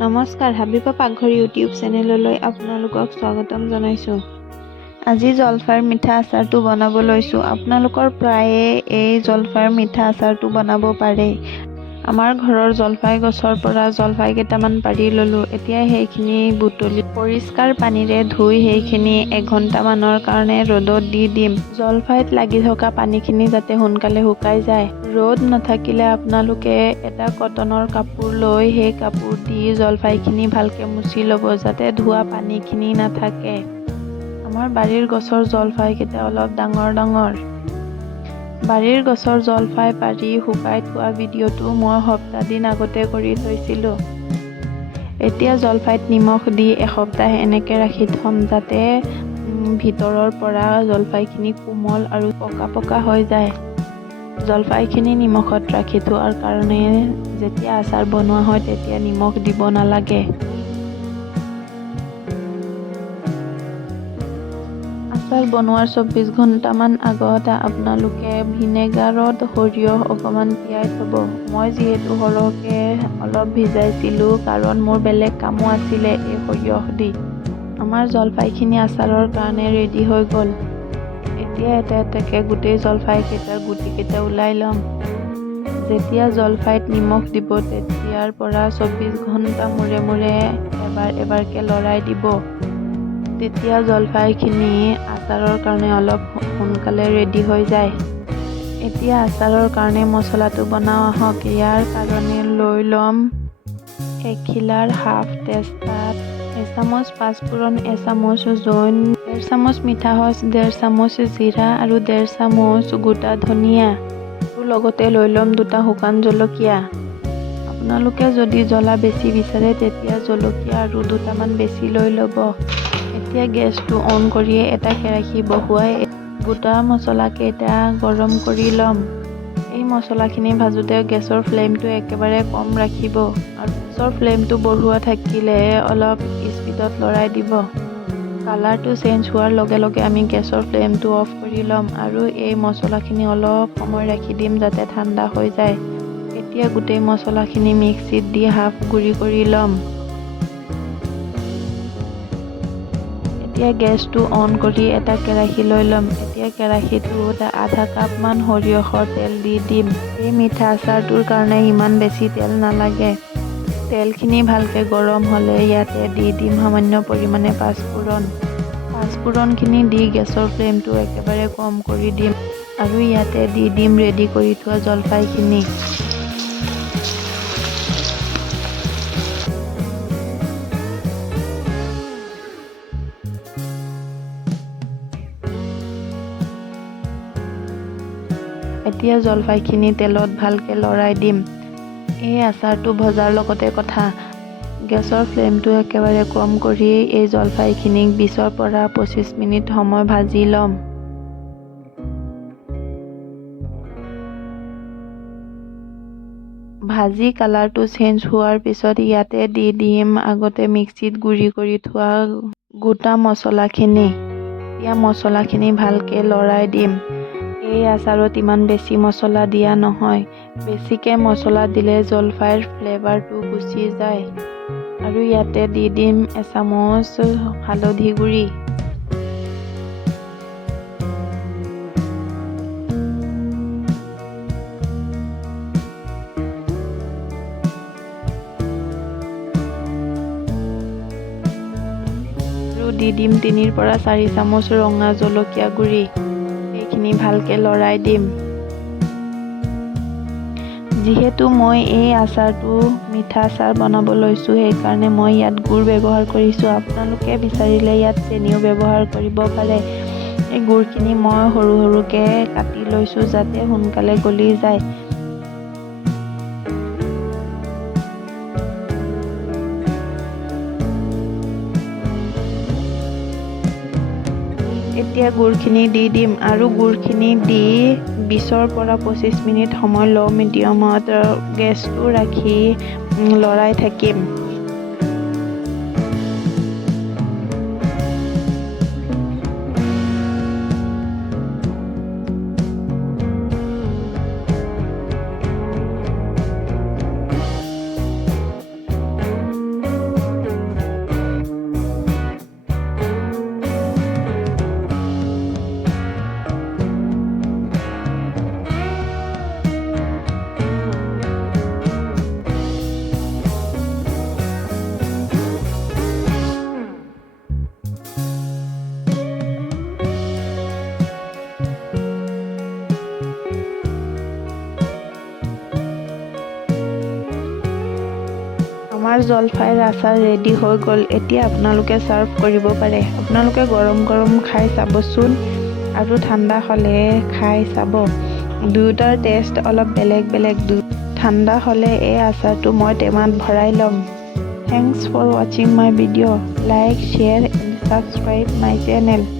নমস্কাৰ, হাবিবা পাকঘৰ ইউটিউব চেনেললৈ আপোনালোকক স্বাগতম জনাইছোঁ। আজি জলফাইৰ মিঠা আচাৰটো বনাব লৈছোঁ। আপোনালোকৰ প্ৰায়ে এই জলফাইৰ মিঠা আচাৰটো বনাব পাৰে। আমাৰ ঘৰৰ জলফাই গছৰ পৰা জলফাই কেইটামান পাৰি ল'লোঁ। এতিয়া সেইখিনি বুটলি পৰিষ্কাৰ পানীৰে ধুই সেইখিনি 1 ঘণ্টামানৰ কাৰণে ৰ'দত দি দিম। জলফাইত লাগি থকা পানীখিনি যাতে সোনকালে শুকাই যায়। ৰ'দ নাথাকিলে আপোনালোকে এটা কটনৰ কাপোৰ লৈ সেই কাপোৰ দি জলফাইখিনি ভালকে মুচি ল'ব যাতে ধোৱা পানীখিনি নাথাকে। আমাৰ বাৰীৰ গছৰ জলফাইকেইটা অলপ ডাঙৰ। বাৰীৰ গছৰ জলফাই পাৰি শুকাই থোৱা ভিডিঅ'টো মই সপ্তাহদিন আগতে কৰি থৈছিলোঁ। এতিয়া জলফাইত নিমখ দি এসপ্তাহ এনেকে ৰাখি থ'ম যাতে ভিতৰৰ পৰা জলফাইখিনি কোমল আৰু পকা হৈ যায়। জলফাইখিনি নিমখত ৰাখি থোৱাৰ কাৰণে যেতিয়া আচাৰ বনোৱা হয় তেতিয়া নিমখ দিব নালাগে। আচাৰ বনোৱাৰ 24 ঘণ্টামান আগত আপোনালোকে ভিনেগাৰত সৰিয়হ অকণমান তিয়াই থ'ব। মই যিহেতু সৰহকে অলপ ভিজাইছিলোঁ কাৰণ মোৰ বেলেগ কামো আছিলে এই সৰিয়হ দি। আমাৰ জলফাইখিনি আচাৰৰ কাৰণে ৰেডি হৈ গ'ল। এতিয়া এটা গোটেই জলফাইকেইটাৰ গুটিকেইটা ওলাই ল'ম। যেতিয়া জলফাইত নিমখ দিব তেতিয়াৰ পৰা 24 ঘণ্টা মূৰে এবাৰকে লৰাই দিব। তেতিয়া জলফাইখিনি আচাৰৰ কাৰণে অলপ সোনকালে ৰেডি হৈ যায়। এতিয়া আচাৰৰ কাৰণে মছলাটো বনাওঁ আহক। ইয়াৰ কাৰণে লৈ ল'ম 1 খিলাৰ হাফ তেজপাত, 1 চামুচ পাঁচফোৰণ, 1 চামুচ জৈন, 1.5 চামুচ মিঠাসচ, 1.5 চামুচ জিৰা আৰু 1.5 চামুচ গোটা ধনিয়া। আৰু লগতে লৈ ল'ম 2টা শুকান জলকীয়া। আপোনালোকে যদি জ্বলা বেছি বিচাৰে তেতিয়া জলকীয়া আৰু 2টামান বেছি লৈ ল'ব। এতিয়া গেছটো অন কৰি এটা কেৰাহী বহুৱাই গোটা মছলাকেইটা গৰম কৰি ল'ম। এই মছলাখিনি ভাজোতে গেছৰ ফ্লেমটো একেবাৰে কম ৰাখিব আৰু গেছৰ ফ্লেমটো বঢ়োৱা থাকিলে অলপ স্পীডত লৰাই দিব। কালাৰটো চেঞ্জ হোৱাৰ লগে আমি গেছৰ ফ্লেমটো অফ কৰি ল'ম আৰু এই মছলাখিনি অলপ সময় ৰাখি দিম যাতে ঠাণ্ডা হৈ যায়। এতিয়া গোটেই মছলাখিনি মিক্সিত দি হাফ গুড়ি কৰি ল'ম। এতিয়া গেছটো অন কৰি এটা কেৰাহী লৈ ল'ম। এতিয়া কেৰাহীটোত আধা কাপমান সৰিয়হৰ তেল দি দিম। এই মিঠা আচাৰটোৰ কাৰণে ইমান বেছি তেল নালাগে। তেলখিনি ভালকে গৰম হ'লে ইয়াতে দি দিম সামান্য পৰিমাণে পাঁচফোৰণ। পাঁচফোৰণখিনি দি গেছৰ ফ্লেমটো একেবাৰে কম কৰি দিম আৰু ইয়াতে দি দিম ৰেডি কৰি থোৱা জলফাইখিনি। এতিয়া জলফাইখিনি তেলত ভালকে লৰাই দিম। এই আচাৰটো ভজাৰ লগতে কথা। গেছৰ ফ্লেমটো একেবাৰে কম কৰি এই জলফাইখিনিক 20ৰ পৰা 25 মিনিট সময় ভাজি ল'ম। ভাজি কালাৰটো চেঞ্জ হোৱাৰ পিছত ইয়াতে দি দিম আগতে মিক্সিত গুড়ি কৰি থোৱা গোটা মছলাখিনি। এতিয়া মছলাখিনি ভালকে লৰাই দিম। এই আচাৰত ইমান বেছি মছলা দিয়া নহয়। বেছিকে মছলা দিলে জলফাইৰ ফ্লেভাৰটো গুচি যায়। আৰু ইয়াতে দি দিম 1 চামুচ হালধি গুড়ি। আৰু দি দিম 3ৰ পৰা 4 চামুচ ৰঙা জলকীয়া গুড়ি। এইখিনি ভালকে লৰাই দিম। যিহেতু মই এই আচাৰটো মিঠা আচাৰ বনাব লৈছোঁ সেইকাৰণে মই ইয়াত গুড় ব্যৱহাৰ কৰিছোঁ। আপোনালোকে বিচাৰিলে ইয়াত চেনিও ব্যৱহাৰ কৰিব পাৰে। এই গুড়খিনি মই সৰুকে কাটি লৈছোঁ যাতে সোনকালে গলি যায়। এতিয়া গুড়খিনি দি দিম আৰু গুড়খিনি দি 20ৰ পৰা 25 মিনিট সময় ল' মিডিয়ামত গেছটো ৰাখি লৰাই থাকিম। আমাৰ জলফাইৰ আচাৰ ৰেডি হৈ গ'ল। এতিয়া আপোনালোকে ছাৰ্ভ কৰিব পাৰে। আপোনালোকে গৰম গৰম খাই চাবচোন আৰু ঠাণ্ডা হ'লে খাই চাব। দুয়োটাৰ টেষ্ট অলপ বেলেগ বেলেগ। ঠাণ্ডা হ'লে এই আচাৰটো মই টেমাত ভৰাই ল'ম। Thanks for watching my video. Like, share and subscribe my channel.